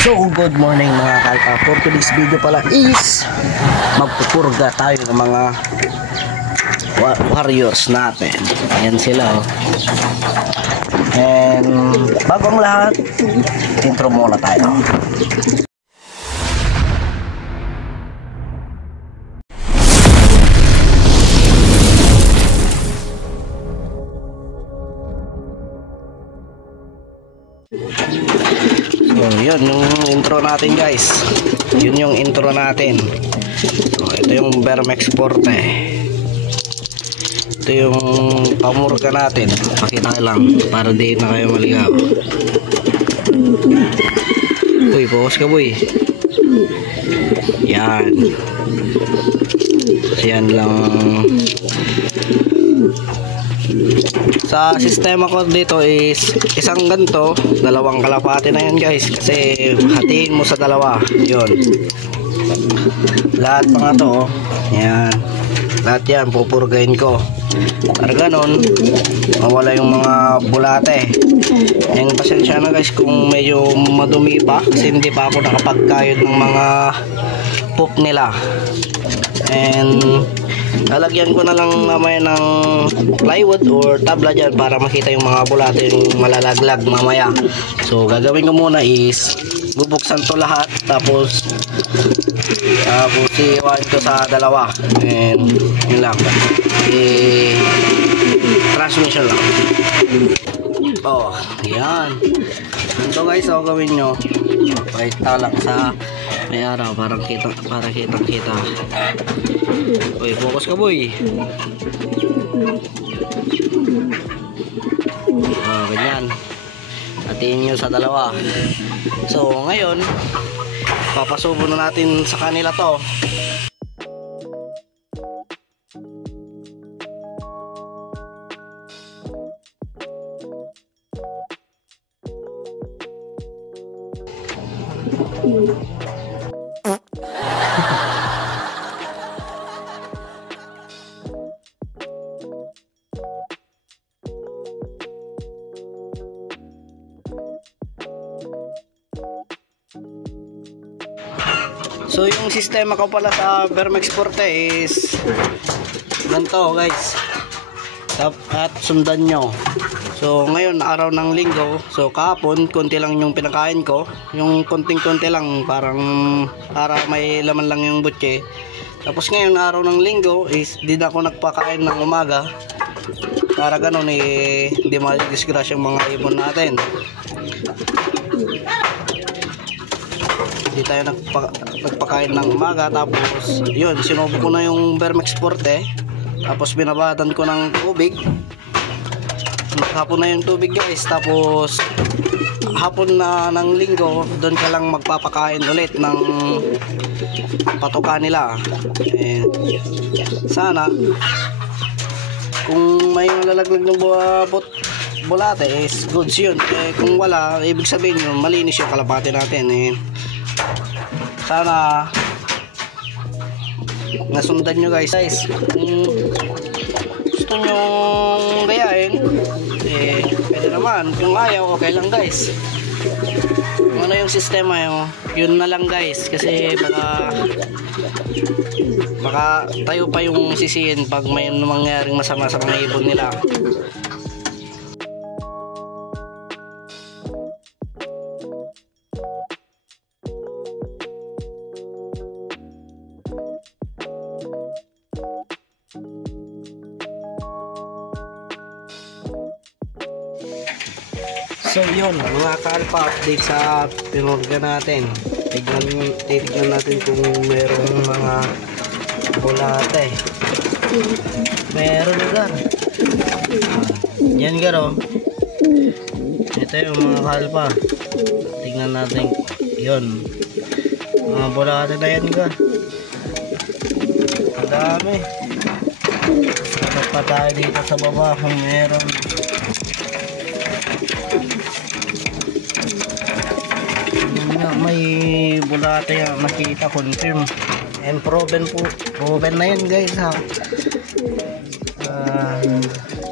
So good morning mga kalpa. For today's video pala is magpupurga tayo ng mga warriors natin. Ayan sila oh. And bago ang lahat, intro muna tayo. So yun yung intro natin guys. Yun yung intro natin. So ito yung Bermex Forte. Ito yung pamurga natin. Pakita lang para di na kayo maligaw. Uy, focus ka boy. Yan. Yan lang. Sa sistema ko dito is isang ganto, dalawang kalapati na yan guys. Kasi hatiin mo sa dalawa. Yun. Lahat mga to, yan. Lahat yan, pupurgain ko. Para ganon, mawala yung mga bulate. And pasensya na guys kung medyo madumi pa. Kasi hindi pa ako nakapagkayod ng mga poop nila. And lalagyan ko na lang mamaya ng plywood or tabla dyan para makita yung mga bulate yung malalaglag mamaya. So gagawin ko muna is bubuksan to lahat tapos iiwan ko sa dalawa. And yun lang, transmission lang. Oh yan ito guys. So gawin nyo pakita lang sa may araw para kitang kita. Uy, focus ka boy. Ganyan. Hatiin nyo sa dalawa. So ngayon papasubo na natin sa kanila to. So yung sistema ko pala sa Bermex Forte is ganito guys. At sundan nyo. So ngayon araw ng linggo. So kahapon konti lang yung pinakain ko. Yung konting-konti lang para may laman lang yung butche. Tapos ngayon araw ng linggo is di na ako nagpakain ng umaga. Para ganun di ma-disgrasya yung mga ibon natin. Hindi tayo nagpakain ng umaga. Tapos yun, sinubo ko na yung Bermex Forte. Tapos binabatan ko ng tubig. Hapon na yung tubig guys. Tapos hapon na ng linggo doon ka lang magpapakain ulit ng patuka nila. Sana kung may malalaglag ng bulate is goods yun. Kung wala, ibig sabihin yun malinis yung kalapati natin. Sana nasundan nyo guys. Kung gusto nyo gayain pwede naman. Kung ayaw, okay lang guys. Kung ano yung sistema yun na lang guys. Kasi baka tayo pa yung sisihin pag may mangyaring masama sa mga ibon nila. So yun mga kalpa, update sa pinurga natin. Tignan natin kung merong mga bulate. Meron agad. Yan garo. Ito yung mga kalpa. Tignan natin. Yun. Mga bulate na yan ga. Ang dami. Hanap pa tayo dito sa baba kung meron. May bulate nakita, confirm and proven na yan guys ha.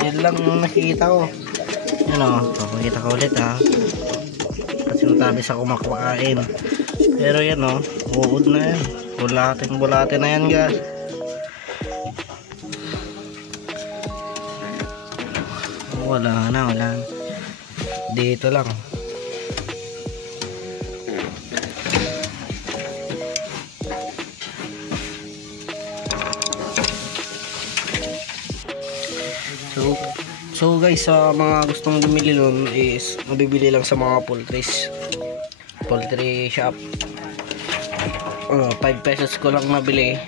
Yan lang nakita ko. Yan o, papakita ko ulit ha. Kasi pasintabi sa kumakain. Pero yan o, uod na yan. Bulate na yan guys. Wala na. Dito lang. So guys, sa mga gustong bumili nun is mabibili lang sa mga poultry shop. 5 pesos ko lang nabili.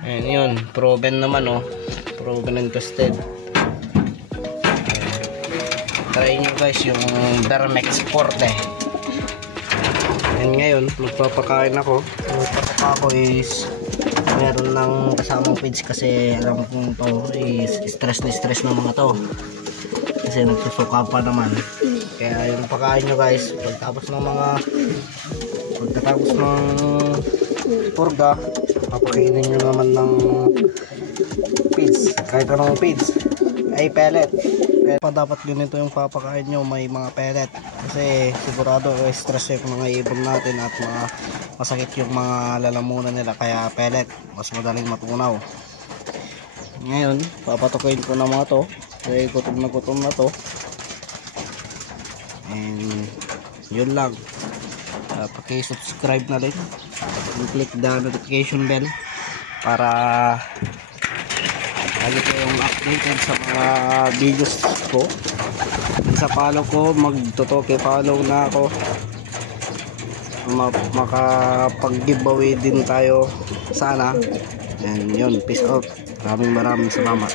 Ayan yun, proven naman proven and tested. Try nyo guys yung Dermex Forte. And ngayon magpapakain ako. Magpapakain ako is meron ng kasamang feeds kasi alam kong to is stress na mga to kasi nagsusuka pa naman. Kaya yung pakain nyo guys pagkatapos ng purga, papakainin nyo naman ng feeds, kahit anong feeds ay pellet. Pa dapat ganito yung papakain nyo, may mga pellet kasi sigurado stress yung mga ibon natin at masakit yung mga lalamunan nila, kaya pellet mas madaling matunaw. Ngayon papatukoyin ko na mga to kasi gutom na to, and yun lang. Paki-subscribe na rin, click the notification bell para lagi kayong updated sa mga videos ko. Sa follow ko, follow na ako, makapag-giveaway din tayo sana. And yun, peace out, maraming salamat.